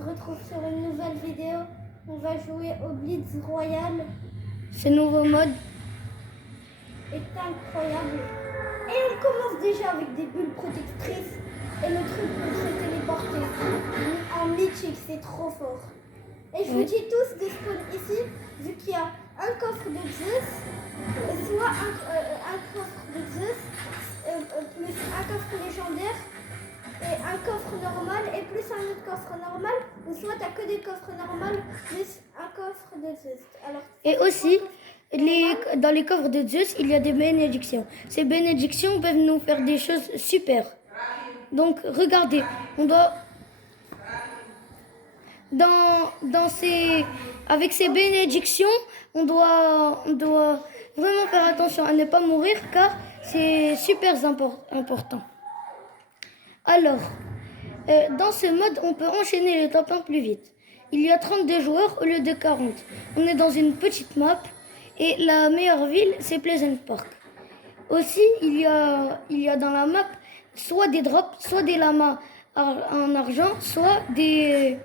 se retrouve sur une nouvelle vidéo. On va jouer au Blitz Royal. Ce nouveau mode est incroyable. Et on commence déjà avec des bulles protectrices. Et le truc pour se téléporter en mythique, c'est trop fort. Et je vous dis tous de spawn ici, vu qu'il y a un coffre de Zeus, soit un coffre de Zeus, plus un coffre légendaire, et un coffre normal, et plus un autre coffre normal, ou soit tu n'as que des coffres normaux, plus un coffre de Zeus. Alors, et aussi, dans les coffres de Zeus, il y a des bénédictions. Ces bénédictions peuvent nous faire des choses super. Donc, regardez, on doit... Avec ces bénédictions, on doit vraiment faire attention à ne pas mourir car c'est super important. Alors, dans ce mode, on peut enchaîner les top 1 plus vite. Il y a 32 joueurs au lieu de 40. On est dans une petite map et la meilleure ville, c'est Pleasant Park. Aussi, il y a dans la map soit des drops, soit des lamas en argent, soit des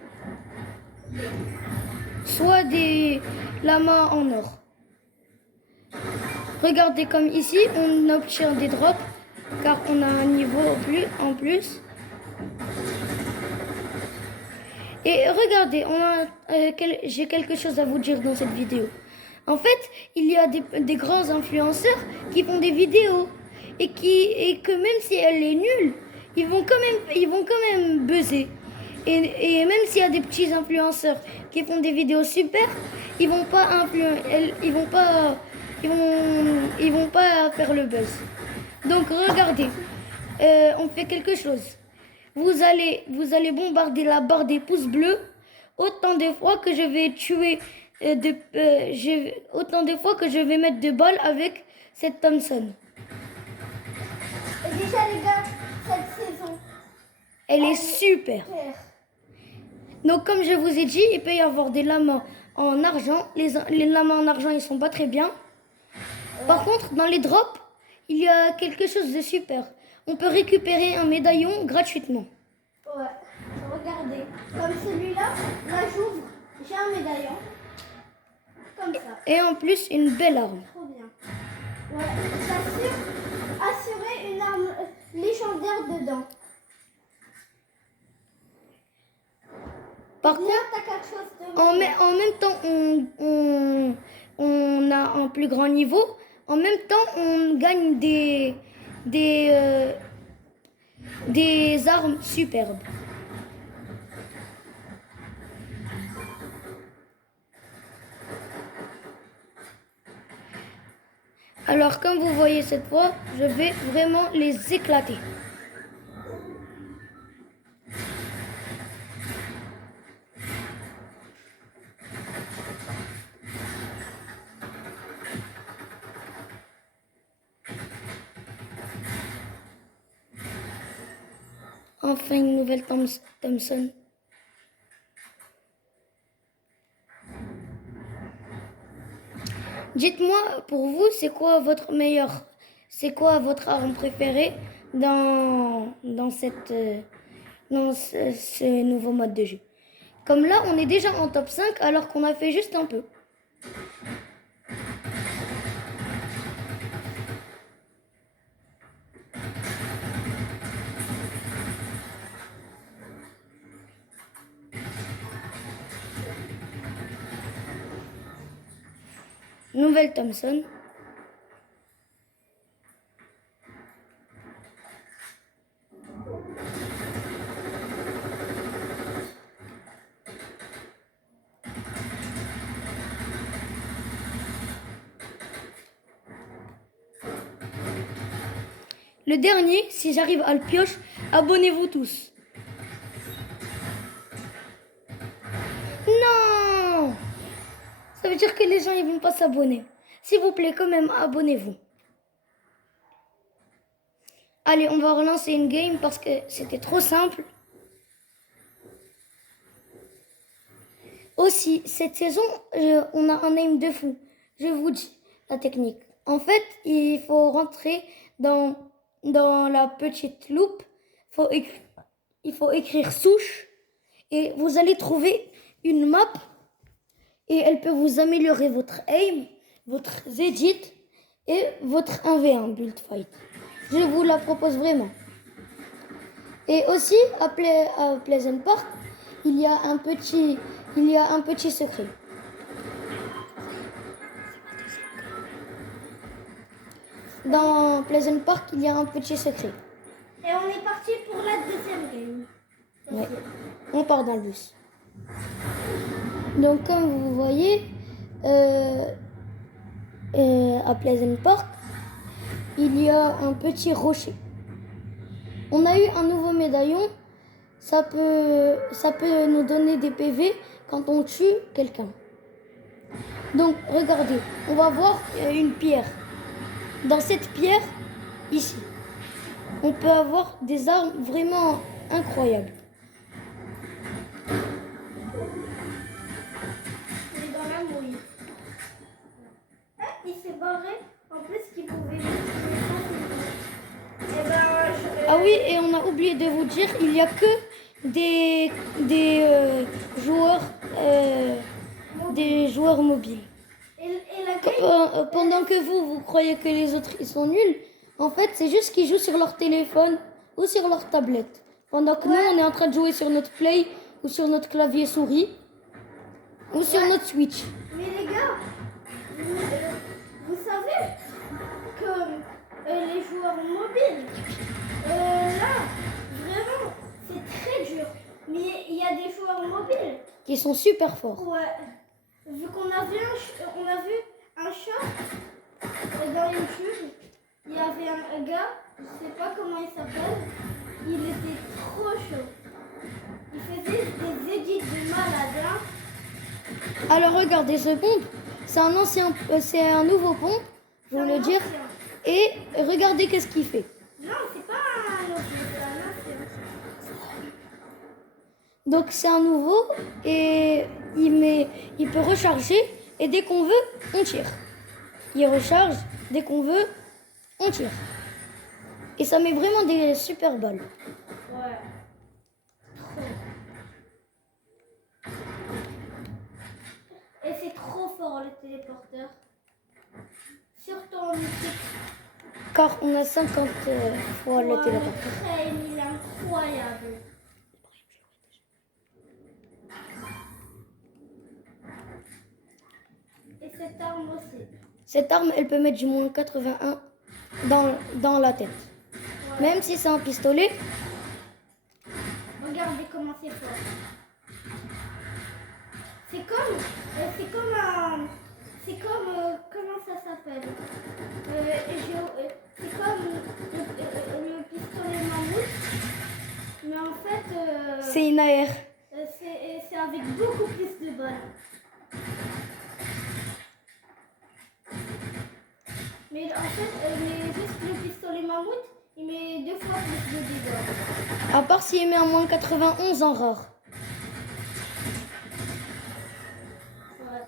lamas en or. Regardez comme ici, on obtient des drops car on a un niveau en plus. Et regardez, j'ai quelque chose à vous dire dans cette vidéo. En fait, il y a des grands influenceurs qui font des vidéos et que même si elle est nulle, ils vont quand même buzzer. Et même s'il y a des petits influenceurs qui font des vidéos super, ils vont pas faire le buzz. Donc regardez, on fait quelque chose. Vous allez bombarder la barre des pouces bleus autant de fois que je vais autant de fois que je vais mettre de balles avec cette Thompson. Et déjà les gars, cette saison, elle est super. Donc comme je vous ai dit, il peut y avoir des lamas en argent. Les lamas en argent, ils sont pas très bien. Par contre, dans les drops, il y a quelque chose de super. On peut récupérer un médaillon gratuitement. Ouais, regardez. Comme celui-là, là j'ouvre, j'ai un médaillon. Comme ça. Et en plus, une belle arme. Trop bien. Ouais, assurer une arme légendaire dedans. Par contre, en même temps, on a un plus grand niveau. En même temps, on gagne des armes superbes. Alors, comme vous voyez cette fois, je vais vraiment les éclater. Enfin, une nouvelle Thompson. Dites-moi, pour vous, c'est quoi votre arme préférée dans ce nouveau mode de jeu? Comme là, on est déjà en top 5 alors qu'on a fait juste un peu. Nouvelle Thompson. Le dernier, si j'arrive à le pioche, abonnez-vous tous. Non! Ça veut dire que les gens ils vont pas s'abonner. S'il vous plaît, quand même, abonnez-vous. Allez, on va relancer une game parce que c'était trop simple. Aussi, cette saison, on a un aim de fou. Je vous dis la technique. En fait, il faut rentrer dans la petite loupe. Il faut écrire souche. et vous allez trouver une map et elle peut vous améliorer votre aim, votre edit et votre 1v1 build fight. Je vous la propose vraiment. Et aussi à Pleasant Park, il y a un petit secret. Dans Pleasant Park, il y a un petit secret. Et on est parti pour la deuxième game. Ouais. On part dans le bus. Donc comme vous voyez, à Pleasant Park, il y a un petit rocher. On a eu un nouveau médaillon. Ça peut nous donner des PV quand on tue quelqu'un. Donc regardez, on va voir une pierre. Dans cette pierre, ici, on peut avoir des armes vraiment incroyables. Il est dans la mouille. Ah, il s'est barré. En plus, qu'il pouvait. Eh ben, Ah oui, et on a oublié de vous dire, il n'y a que des joueurs mobiles. Et la game. Pendant que vous croyez que les autres ils sont nuls, en fait c'est juste qu'ils jouent sur leur téléphone ou sur leur tablette. Pendant que nous on est en train de jouer sur notre play ou sur notre clavier souris ou sur notre Switch. Mais les gars, vous savez que les joueurs mobiles, là, vraiment, c'est très dur. Mais il y a des joueurs mobiles. Qui sont super forts. Ouais. Vu qu'on a vu un short dans YouTube, il y avait un gars, je sais pas comment il s'appelle, il était trop chaud. Il faisait des edits de malade. Hein. Alors regardez ce pompe, c'est un nouveau pompe, je veux le dire. Et regardez qu'est-ce qu'il fait. Non, c'est pas un autre, c'est un ancien. Donc c'est un nouveau et il peut recharger et dès qu'on veut, on tire. Il recharge, dès qu'on veut, on tire. Et ça met vraiment des super balles. Ouais. Trop. Et c'est trop fort le téléporteur. Surtout en musique. Car on a 50 fois le téléporteur. Le train, il est incroyable. Et cette arme aussi. Cette arme, elle peut mettre du moins 81 dans la tête. Ouais. Même si c'est un pistolet. Regardez comment c'est fort. Comment ça s'appelle? C'est comme le pistolet mammouth, mais en fait, C'est une AR. c'est avec beaucoup plus de balles. Mais en fait, juste le pistolet mammouth, il met 2 fois plus de dégâts. À part s'il met un moins 91 en rare. Ouais.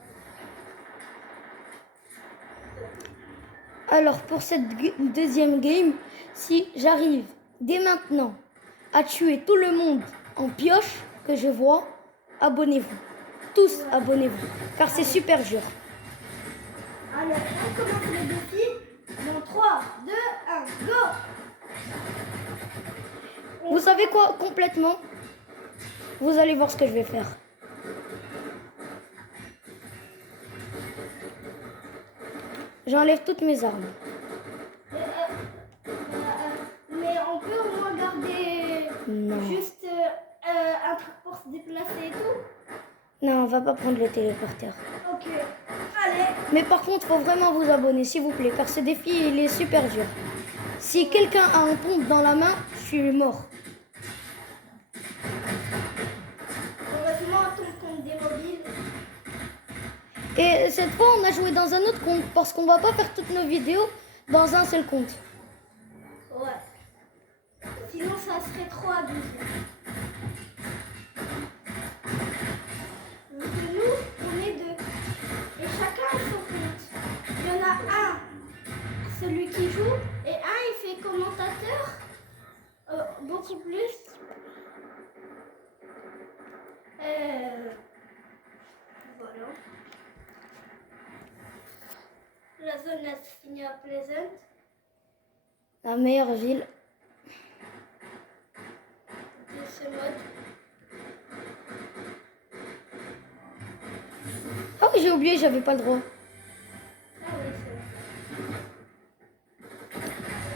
Alors pour cette deuxième game, si j'arrive dès maintenant à tuer tout le monde en pioche que je vois, abonnez-vous. Tous abonnez-vous, car c'est super dur. Alors, on commence le défi. Dans 3, 2, 1, go! Vous savez quoi, complètement? Vous allez voir ce que je vais faire. J'enlève toutes mes armes. Mais on peut au moins garder Non. juste un truc pour se déplacer et tout. Non, on va pas prendre le téléporteur. Ok, allez. Mais par contre, faut vraiment vous abonner, s'il vous plaît, car ce défi, il est super dur. Si quelqu'un a un pompe dans la main, je suis mort. Heureusement, ton compte des mobiles. Et cette fois, on a joué dans un autre compte, parce qu'on va pas faire toutes nos vidéos dans un seul compte. Ouais. Sinon, ça serait trop abusé. Donc nous, on est deux. Et chacun a son compte. Il y en a un, celui qui joue, et un, il fait commentateur. Beaucoup plus. zone elle se finit à Pleasant. La meilleure ville. De ce mode. Ah oui, j'ai oublié, j'avais pas le droit. Ah oui, c'est vrai.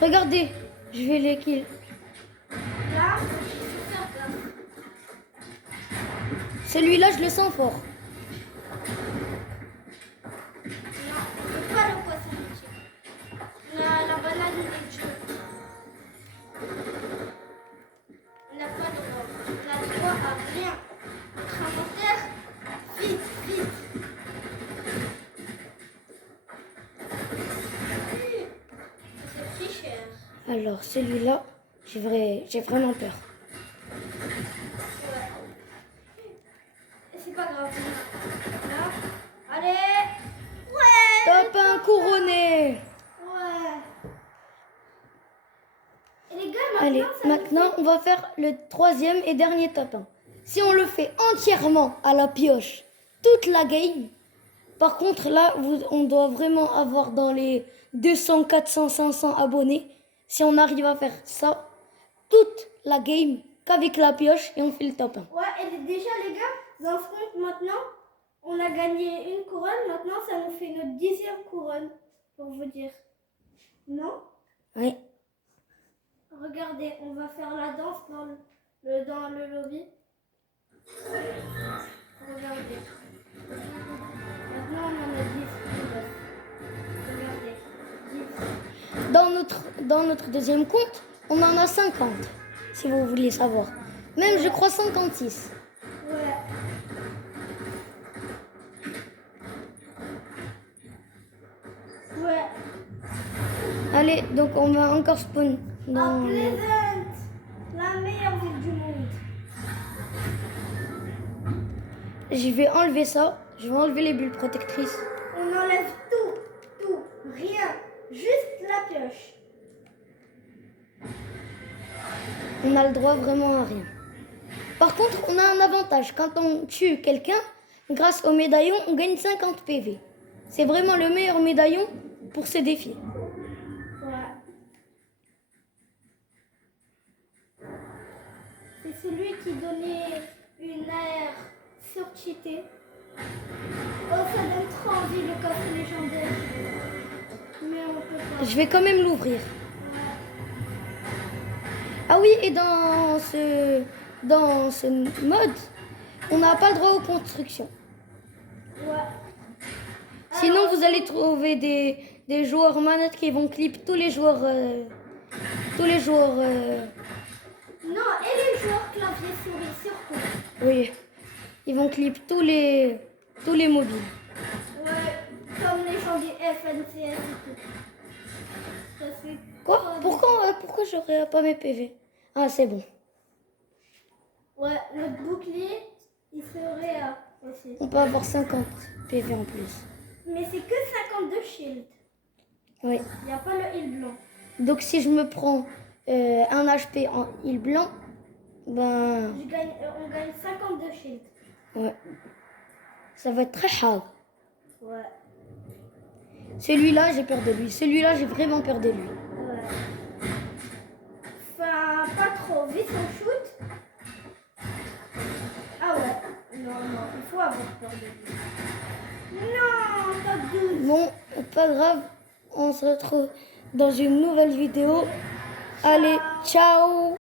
Regardez, je vais les kill. Là, il faut faire gaffe. Celui-là, je le sens fort. Non, c'est pas le poisson magique. La banane est jaune. On n'a pas le droit. On a le droit à rien. Notre inventaire, vite, vite. C'est pris cher. Alors, celui-là, j'ai vraiment peur. Ouais. Et c'est pas grave. Là. Allez. Ouais. Top 1 couronné. Ouais. Et les gars, Allez, ça nous maintenant, on va faire le troisième et dernier top 1. Si on le fait entièrement à la pioche, toute la game, par contre, là, on doit vraiment avoir dans les 200, 400, 500 abonnés. Si on arrive à faire ça, toute la game, qu'avec la pioche, et on fait le top 1. Ouais, et déjà les gars, dans ce compte maintenant, on a gagné une couronne. Maintenant, ça nous fait notre 10e couronne, pour vous dire. Non? Oui. Regardez, on va faire la danse dans le lobby. Regardez. Maintenant, on en a 10. Regardez. 10. Dans notre deuxième compte, on en a 50, si vous voulez savoir. Même, je crois, 56. Ouais. Ouais. Allez, donc on va encore spawn À dans... Pleasant, la meilleure ville du monde. Je vais enlever ça. Je vais enlever les bulles protectrices. On enlève tout, rien, juste la pioche. On a le droit vraiment à rien. Par contre, on a un avantage. Quand on tue quelqu'un, grâce au médaillon, on gagne 50 PV. C'est vraiment le meilleur médaillon pour se défier. Ouais. C'est celui qui donnait une aire surcheatée. Oh, ça donne trop envie le coffre légendaire. Mais on peut pas. Je vais quand même l'ouvrir. Ouais. Ah oui, et dans ce mode, on n'a pas le droit aux constructions. Ouais. Sinon, vous allez trouver des joueurs manettes qui vont clip tous les joueurs... Non, et les joueurs clavier souris surtout. oui, ils vont clip tous les mobiles. Ouais, comme les gens du FNCS et tout. Ça fait Quoi? trop Pourquoi j'aurais pas mes PV? Ah, c'est bon. Ouais, notre bouclier, il serait à aussi. On peut avoir 50 PV en plus. Mais c'est que 52 shields. Oui. Il n'y a pas le heal blanc. Donc si je me prends un HP en heal blanc, ben... On gagne 52 shields. ouais. Ça va être très hard. Ouais. Celui-là, j'ai peur de lui. Celui-là, j'ai vraiment peur de lui. Ouais. Enfin, pas trop. Vite, on shoot. Ah ouais. Non, il faut avoir peur de lui. Non, top 12. Bon, pas grave. On se retrouve dans une nouvelle vidéo. Allez, ciao!